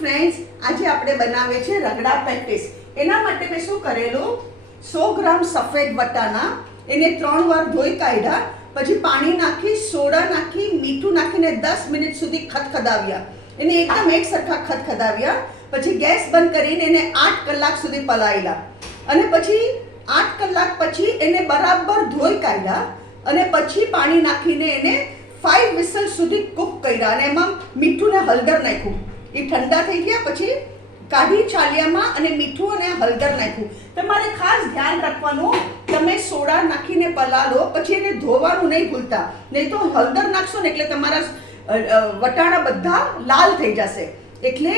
Friends, આજે આપણે બનાવે છે રગડા પેટીસ. એના માટે મેં શું કરેલું, 100 ગ્રામ સફેદ વટાણા, એને 3 વાર ધોઈ કાઢ્યા, પછી પાણી નાખી, સોડા નાખી, મીઠું નાખીને 10 મિનિટ સુધી ખદખદાવ્યા. એને એકદમ એક સરખા ખદખદાવ્યા. પછી ગેસ બંધ કરીને એને 8 કલાક સુધી પલાળ્યા અને પછી 8 કલાક પછી એને બરાબર ધોઈ કાઢ્યા અને પછી પાણી નાખીને એને 5 વિસલ સુધી કૂક કર્યા અને એમાં મીઠું ને હળદર નાખ્યું. એ ઠંડા થઈ ગયા પછી કાઢી છાલિયામાં અને મીઠું અને હળદર નાખ્યું. તમારે ખાસ ધ્યાન રાખવાનું, તમે સોડા નાખીને પલાળો પછી એને ધોવાનું નહીં ભૂલતા, નહીં તો હળદર નાખશો ને એટલે તમારા વટાણા બધા લાલ થઈ જશે. એટલે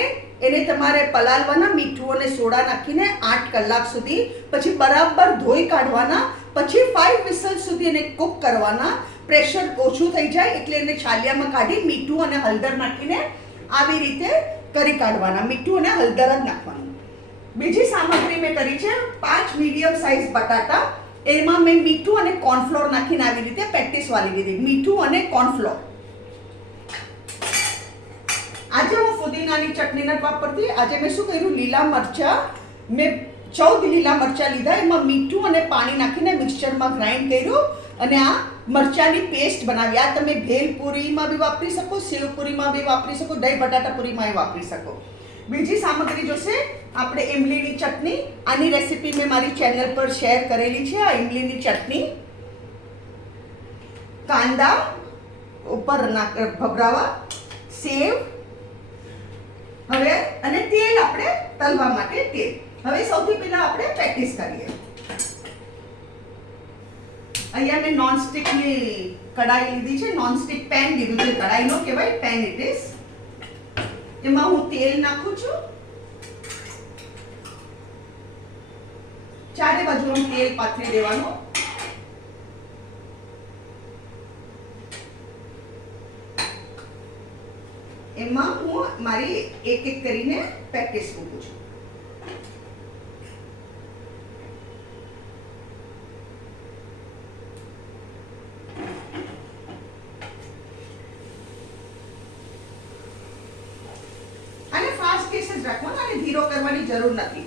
એને તમારે પલાળવાના મીઠું અને સોડા નાખીને 8 કલાક સુધી, પછી બરાબર ધોઈ કાઢવાના, પછી 5 વિસલ સુધી એને કૂક કરવાના. પ્રેશર ઓછું થઈ જાય એટલે એને છાલિયામાં કાઢી મીઠું અને હળદર નાખીને આવી રીતે કરી કાઢવાના. મીઠું અને હળદર જ નાખવાનું. બીજી સામગ્રી મેં કરી છે 5 મીડિયમ સાઇઝ બટાટા. એમાં મેં મીઠું અને કોર્નફ્લોર નાખીને આવી રીતે પેટીસ વાળી દીધી. મીઠું અને કોર્નફ્લોર. આજે હું ફુદીનાની ચટણી નથી વાપરતી. આજે મેં શું કર્યું, લીલા મરચા, મેં 14 લીલા મરચા લીધા, એમાં મીઠું અને પાણી નાખીને મિક્સચરમાં ગ્રાઇન્ડ કર્યું અને આ મરચાની પેસ્ટ બનાવી. આ તમે ભેલપુરીમાં બી વાપરી શકો, સેવપુરીમાં બી વાપરી શકો, દહીં બટાટા પૂરીમાં વાપરી શકો. બીજી સામગ્રી જોશે આપણે ઇમલીની ચટણી. આની રેસીપી મેં મારી ચેનલ પર શેર કરેલી છે. આ ઇમલીની ચટણી, કાંદા ઉપર ભભરાવા, સેવ, હવે અને તેલ, આપણે તળવા માટે તેલ. હવે સૌથી પહેલા આપણે પ્રેક્ટિસ કરીએ. અહીંયા મેં નોનસ્ટિકની કડાઈ લીધી છે, નોનસ્ટિક પેન લીધું છે. કડાઈ નો કહેવાય, પેન ઇટ ઇઝ. એમાં હું તેલ નાખું છું. ચારે બાજુ હું તેલ પાથરી દેવાનું. એમાં હું મારી એક એક કરીને પેટીસ મૂકું છું. અને ફાસ્ટ ગેસ જ રાખવાનો, અને ધીરો કરવાની જરૂર નથી.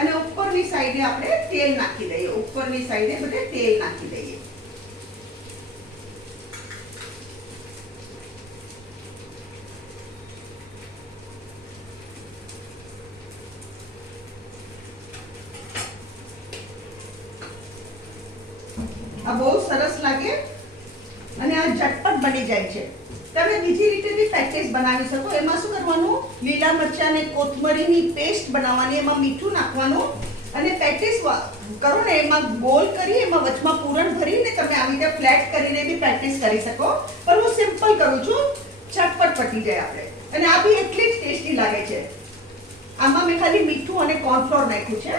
અને ઉપરની સાઈડે આપણે તેલ નાખી દઈએ. ઉપરની સાઈડે બધે તેલ નાખી દઈએ. આ બહુ સરસ લાગે અને આ ઝટપટ બની જાય છે. તમે બીજી રીતે બી પેટીસ બનાવી શકો. એમાં શું કરવાનું, લીલા મરચાં અને કોથમરીની પેસ્ટ બનાવવાની, એમાં મીઠું નાખવાનું અને પેટીસ કરો ને એમાં ગોલ કરી, એમાં વચમાં પૂરણ ભરીને તમે આવી રીતે ફ્લેટ કરીને બી પેટીસ કરી શકો. પણ હું સિમ્પલ કરું છું, ઝટપટ પતી જાય આપણે. અને આ બી એટલી જ ટેસ્ટી લાગે છે. આમાં મેં ખાલી મીઠું અને કોર્નફ્લોર નાખ્યું છે.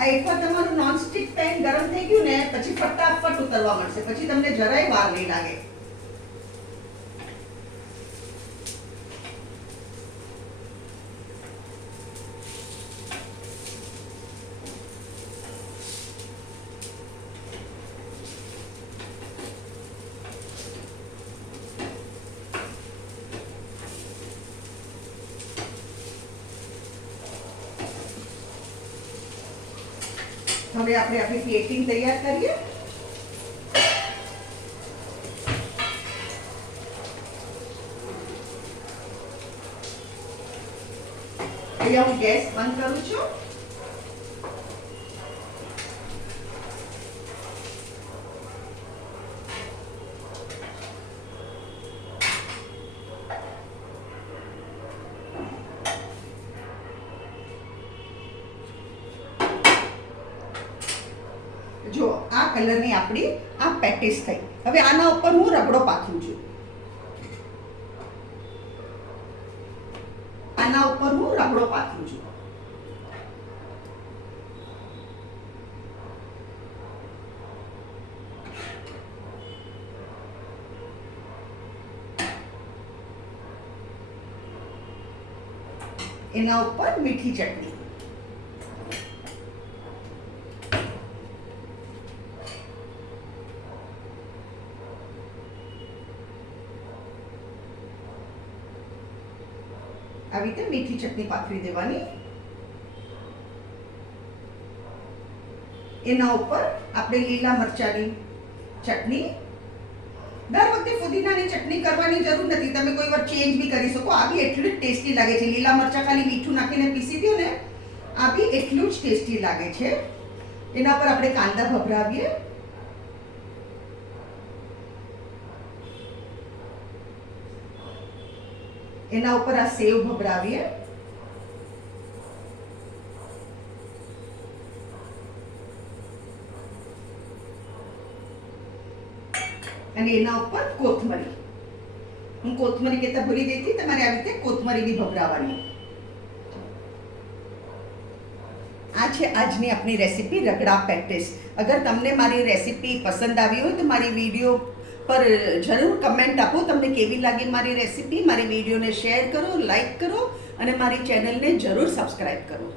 આ એકવાર તમારું નોનસ્ટિક પેન ગરમ થઈ ગયું ને પછી ફટાફટ ઉતરવા મળશે. પછી તમને જરાય વાર નહીં લાગે. હવે આપણે આપણી પ્લેટિંગ તૈયાર કરીએ. અહીંયા હું ગેસ બંધ કરું છું. જો આ કલરની આપણી આ પેટીસ થઈ. હવે આના ઉપર હું રગડો પાથરું છું. રગડો પાથરું છું. એના ઉપર મીઠી ચટણી. આવી રીતે મીઠી ચટણી પાથરી દેવાની. એના ઉપર આપણે લીલા મરચાની ચટણી. દર વખતે ફુદીનાની ચટણી કરવાની જરૂર નથી, તમે કોઈ વાર ચેન્જ બી કરી શકો. આ બી એટલું જ ટેસ્ટી લાગે છે. લીલા મરચા ખાલી મીઠું નાખીને પીસી દો ને, આ બી એટલું જ ટેસ્ટી લાગે છે. એના પર આપણે કાંદા ભભરાવીએ. એના ઉપર આ સેવ ભભરાવીએ. અને એના ઉપર કોથમરી. હું કોથમરી કહેતા ભૂલી ગઈ હતી, તમારે આવી રીતે કોથમરી બી ભભરાવાની. આ છે આજની આપણી રેસીપી રગડા પેટીસ. અગર તમને મારી રેસીપી પસંદ આવી હોય તો મારી વિડીયો પર જરૂર કમેન્ટ આપો. તમને કેવી લાગી મારી રેસીપી. મારી વિડીયોને શેર કરો, લાઈક કરો અને મારી ચેનલને જરૂર સબસ્ક્રાઈબ કરો.